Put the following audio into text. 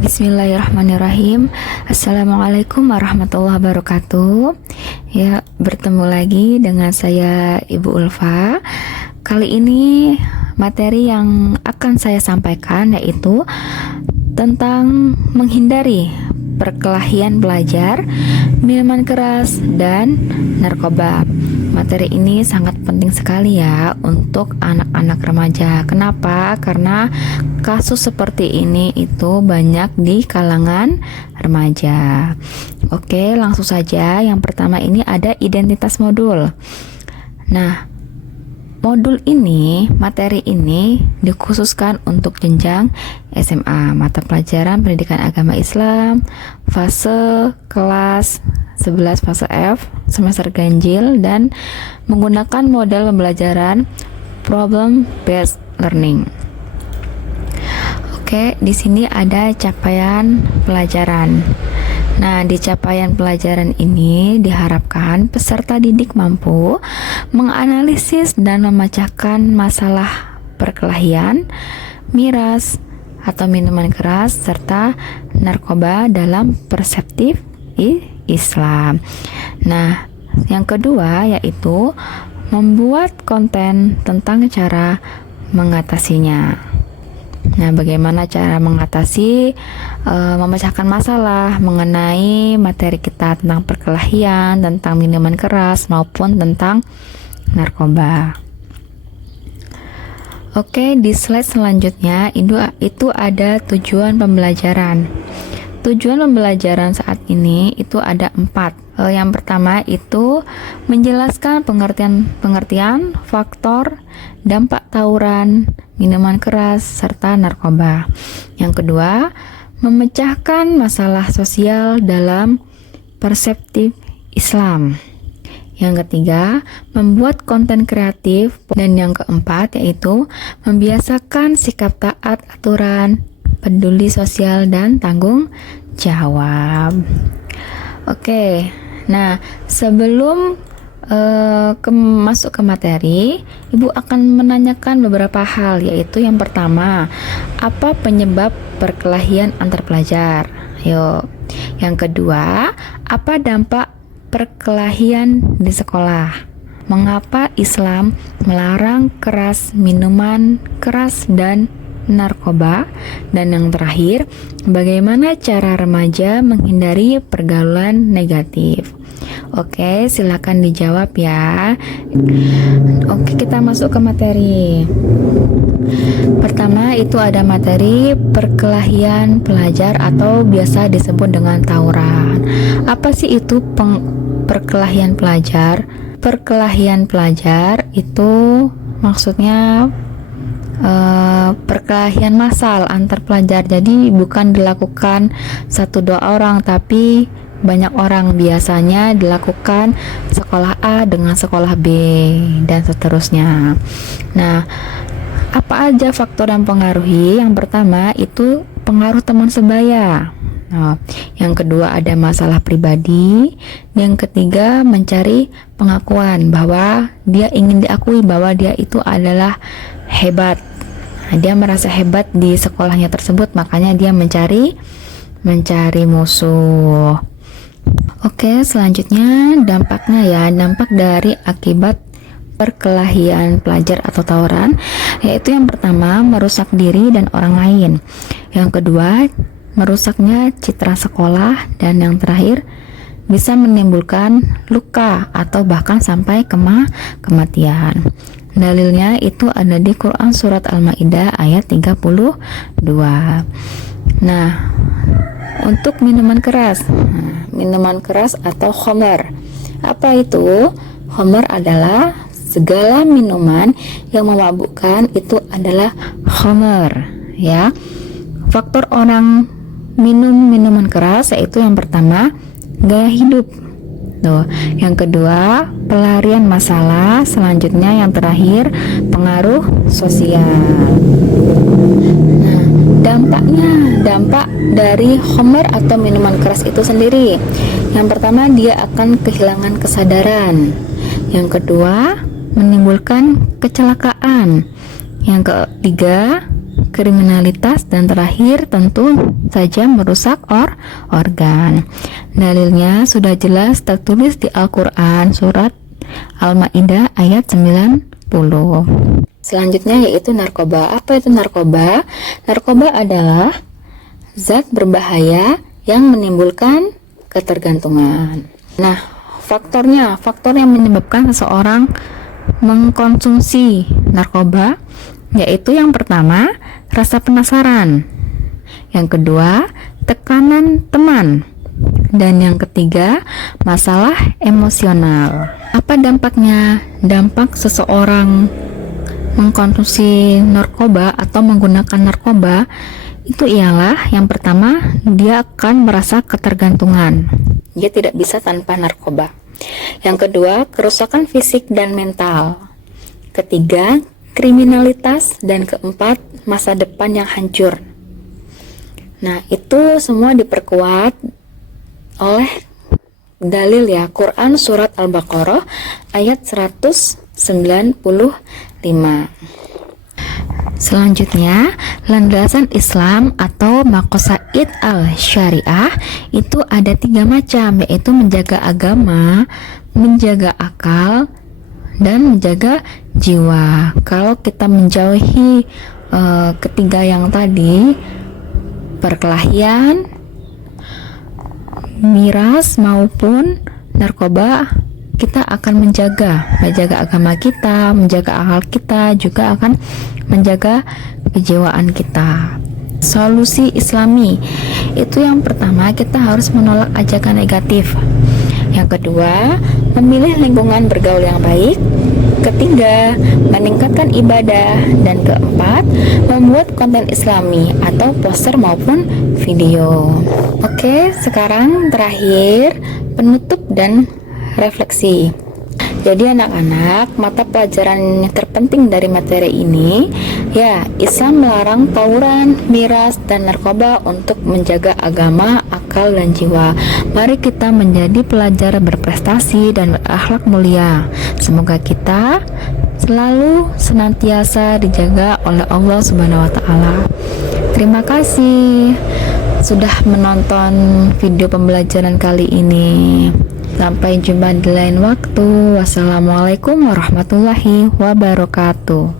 Bismillahirrahmanirrahim. Assalamualaikum warahmatullahi wabarakatuh. Ya, bertemu lagi dengan saya Ibu Ulfa. Kali ini materi yang akan saya sampaikan yaitu tentang menghindari perkelahian belajar, minuman keras, dan narkoba. Materi ini sangat penting sekali ya untuk anak-anak remaja. Kenapa? Karena kasus seperti ini itu banyak di kalangan remaja. Oke, langsung saja. Yang pertama ini ada identitas modul. Nah, modul ini, materi ini dikhususkan untuk jenjang SMA, mata pelajaran pendidikan agama Islam, fase kelas 11 fase F, semester ganjil, dan menggunakan model pembelajaran problem based learning. Oke, di sini ada capaian pelajaran. Nah, di capaian pelajaran ini diharapkan peserta didik mampu menganalisis dan memecahkan masalah perkelahian, miras atau minuman keras, serta narkoba dalam perspektif Islam. Nah, yang kedua yaitu membuat konten tentang cara mengatasinya. Nah, bagaimana cara mengatasi memecahkan masalah mengenai materi kita tentang perkelahian, tentang minuman keras maupun tentang narkoba. Oke, di slide selanjutnya itu ada tujuan pembelajaran. Tujuan pembelajaran saat ini itu ada 4. Yang pertama itu menjelaskan pengertian faktor dampak tawuran, minuman keras, serta narkoba. Yang kedua, memecahkan masalah sosial dalam perspektif Islam. Yang ketiga, membuat konten kreatif. Dan yang keempat yaitu membiasakan sikap taat aturan, peduli sosial, dan tanggung jawab. Oke, nah sebelum masuk ke materi, Ibu akan menanyakan beberapa hal, yaitu yang pertama, apa penyebab perkelahian antar pelajar? Ayo. Yang kedua, apa dampak perkelahian di sekolah? Mengapa Islam melarang minuman keras dan narkoba? Dan yang terakhir, bagaimana cara remaja menghindari pergaulan negatif? Oke, silakan dijawab ya. Oke, kita masuk ke materi. Pertama itu ada materi perkelahian pelajar atau biasa disebut dengan tawuran. Apa sih itu perkelahian pelajar? Perkelahian pelajar itu maksudnya perkelahian massal antar pelajar. Jadi bukan dilakukan 1-2 orang, tapi banyak orang. Biasanya dilakukan sekolah A dengan sekolah B dan seterusnya. Nah, apa aja faktor yang mempengaruhi? Yang pertama itu pengaruh teman sebaya. Nah, yang kedua ada masalah pribadi. Yang ketiga mencari pengakuan bahwa dia ingin diakui bahwa dia itu adalah hebat. Nah, dia merasa hebat di sekolahnya tersebut, makanya dia mencari musuh. Oke, selanjutnya dampaknya ya, dampak dari akibat perkelahian pelajar atau tawuran, yaitu yang pertama merusak diri dan orang lain. Yang kedua, merusaknya citra sekolah, dan yang terakhir bisa menimbulkan luka atau bahkan sampai kematian. Dalilnya itu ada di Quran surat Al-Maidah ayat 32. Nah, untuk minuman keras atau khamar. Apa itu? Khamar adalah segala minuman yang memabukkan, itu adalah khamar ya. Faktor orang minum minuman keras yaitu yang pertama gaya hidup. Tuh, yang kedua pelarian masalah, selanjutnya yang terakhir pengaruh sosial. Nah, dampak dari khamar atau minuman keras itu sendiri. Yang pertama, dia akan kehilangan kesadaran. Yang kedua, menimbulkan kecelakaan. Yang ketiga, kriminalitas, dan terakhir tentu saja merusak organ. Dalilnya sudah jelas tertulis di Al-Quran surat Al-Ma'idah ayat 90. Selanjutnya yaitu narkoba. Apa itu narkoba? Narkoba adalah zat berbahaya yang menimbulkan ketergantungan. Nah, faktor yang menyebabkan seseorang mengkonsumsi narkoba yaitu yang pertama, rasa penasaran. Yang kedua, tekanan teman. Dan yang ketiga, masalah emosional. Apa dampaknya? Dampak seseorang mengkonsumsi narkoba atau menggunakan narkoba itu ialah yang pertama, dia akan merasa ketergantungan. Dia tidak bisa tanpa narkoba. Yang kedua, kerusakan fisik dan mental. Ketiga, kriminalitas, dan keempat, masa depan yang hancur. Nah, itu semua diperkuat oleh dalil ya, Quran surat Al-Baqarah ayat 195. Selanjutnya, landasan Islam atau maqasaid al-syariah itu ada 3 macam, yaitu menjaga agama, menjaga akal, dan menjaga jiwa. Kalau kita menjauhi ketiga yang tadi, perkelahian, miras maupun narkoba, kita akan menjaga agama kita, menjaga akal kita, juga akan menjaga kejiwaan kita. Solusi Islami itu yang pertama, kita harus menolak ajakan negatif. Yang kedua, memilih lingkungan bergaul yang baik. Ketiga, meningkatkan ibadah. Dan keempat, membuat konten Islami atau poster maupun video. Oke, sekarang terakhir penutup dan refleksi. Jadi anak-anak, mata pelajaran yang terpenting dari materi ini ya, Islam melarang tawuran, miras, dan narkoba untuk menjaga agama, akal, dan jiwa. Mari kita menjadi pelajar berprestasi dan berakhlak mulia. Semoga kita selalu senantiasa dijaga oleh Allah Subhanahu wa taala. Terima kasih sudah menonton video pembelajaran kali ini. Sampai jumpa di lain waktu. Wassalamualaikum warahmatullahi wabarakatuh.